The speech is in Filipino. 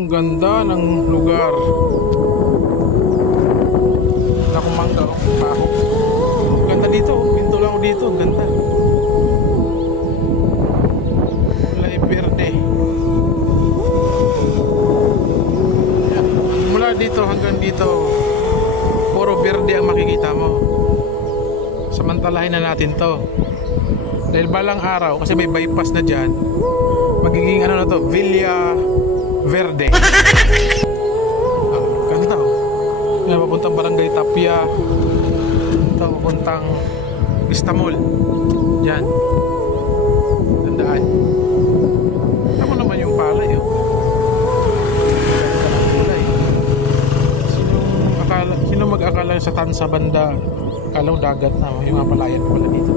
Ang ganda ng lugar. Nakumangga ako, paho. Ganda dito, pinto lang ako dito, ganda. Kulay berde. Yan. Mula dito hanggang dito, puro berde ang makikita mo. Samantalahin na natin to. Dahil balang araw, kasi may bypass na dyan, magiging ano na to, Villa Verde. Ganda oh. Yan, papuntang Barangay Tapia. Ito, papuntang Vista Mall. Yan. Tandaan. Tama naman yung palay oh. Sino mag-akala sa Tansa banda? Akala mo dagat na, yung mga palayan pala dito.